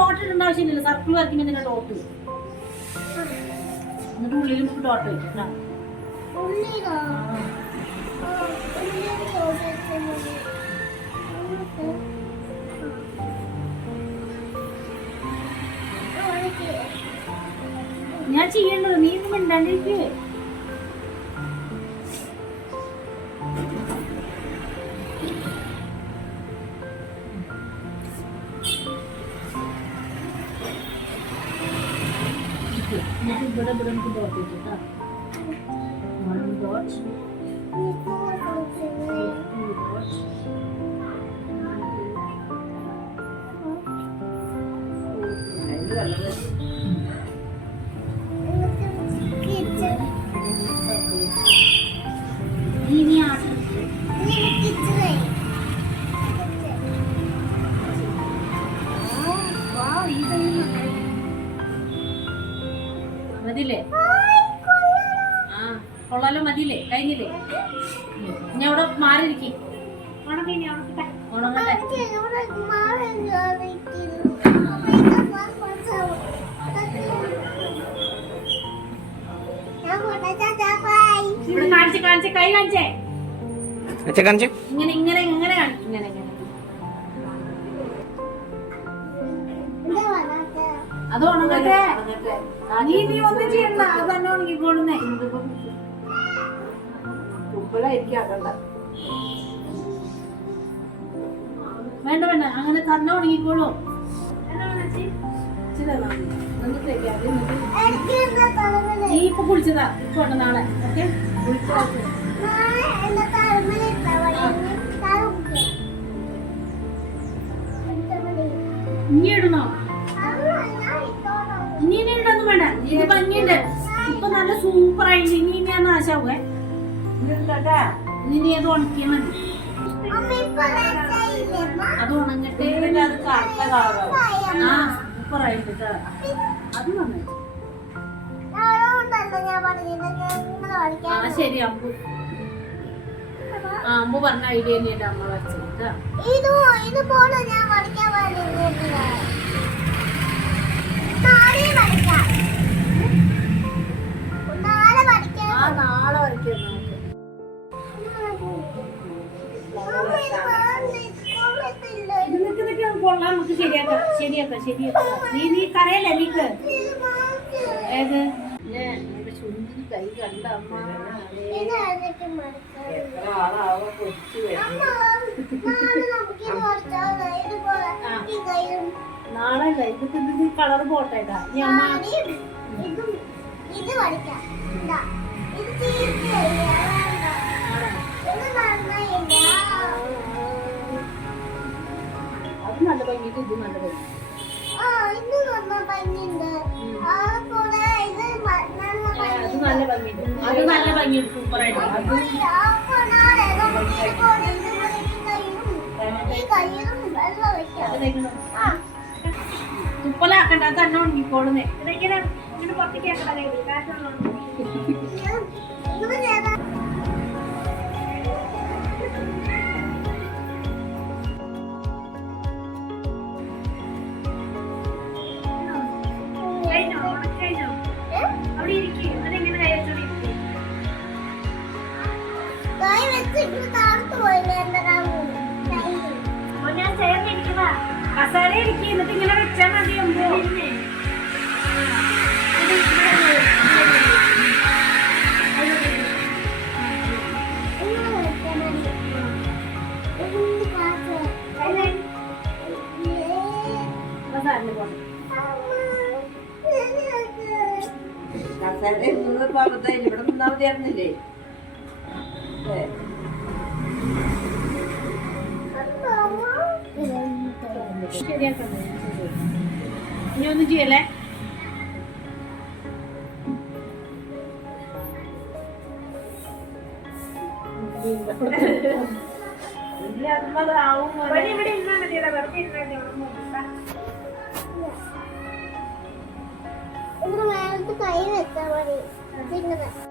Dot ഇടേണ്ട ആവശ്യമില്ല. Circle വരയ്ക്കുമ്പോൾ തന്നെ ഡോട്ട് എന്നിട്ട് ഉള്ളിലും ഡോട്ട് വെക്കും. ഞാൻ ചെയ്യണ്ടോ, നീ ഒന്നും മിണ്ടാണ്ടിരിക്കേ. ഇവിടെ ഇവിടെ നമുക്ക് ഡോട്ട് വെച്ചിട്ടാ. 1 dot 2 dot മതില്ലേ? ആ കൊള്ളാലോ, മതിയില്ലേ? കഴിഞ്ഞില്ലേ? ഇനി അവിടെ മാറിയിരിക്കും. ഉണങ്ങട്ടെ. ഇവിടെ കാണിച്ചേ, കൈ കാണിച്ചേ. ഇങ്ങനെ ഇങ്ങനെ ഇങ്ങനെ കാണിക്കും. ഇങ്ങനെ ഇങ്ങനെ അത് ഉണങ്ങട്ടെ. നീ ഒന്നും ചെയ്യണ്ട, അത് തന്നെ ഉണങ്ങിക്കോളുന്നേ. വേണ്ട വേണ്ട, അങ്ങനെ തന്നെ ഉണങ്ങിക്കോളൂ. നീ ഇപ്പൊ കുളിച്ചതാ, ഇപ്പൊ നാളെ ഓക്കെ കുളിച്ചതാ. ഇനി ഇടണോ? ഇനി ഇടൊന്നും വേണ്ട, ഇത് ഭംഗിയുണ്ട്. ഇപ്പൊ നല്ല സൂപ്പർ ആയിട്ട്. ഇനി ഞാൻ നാശാവേ. ഇനി അത് ഉണക്കിയാ മതി. അത് ഉണങ്ങട്ടെ. ആ സൂപ്പർ ആയിട്ട് അത് നന്നായി. ആ ശരി, അമ്പു അമ്പു പറഞ്ഞ ഐഡിയ തന്നെയാണ് അമ്മ വരച്ചത്. നാളെ വരയ്ക്കാം നമുക്ക്. കൊള്ളാം, നമുക്ക് ശരിയാക്കാം. നീ കരയല്ലേ നീക്ക്. ഏത് ചുണ്ടി കൈ കണ്ട അമ്മ. നാളെ ഇത് കളർ പോട്ടേട്ടാ. അത് നല്ല ഭംഗിയിട്ട് ഇത് നല്ല ഭംഗി. അത് നല്ല ഭംഗിയുണ്ട്. അത് നല്ല ഭംഗിയുണ്ട്. സൂപ്പറായിട്ട്. തുപ്പലാക്കണ്ട, അത് തന്നെ ഉണങ്ങിക്കോളുന്നേ. ഇങ്ങനെ പുറത്തേക്ക് ആക്കണ്ട. കസേര ഇരിക്കും, എന്നിട്ട് ഇങ്ങനെ വെച്ചാൽ മതി. ഇവിടെ നിന്നാ മതിയായിരുന്നില്ലേ? ശരിയാക്കണ്ടേ? ഇനി ഒന്നും ചെയ്യല്ലേ? ഇവിടെ ഇരുന്നാ മതിയടാ, വെറുതെ ഇരുന്നാ മതി. കൈ വെച്ചാൽ മതി.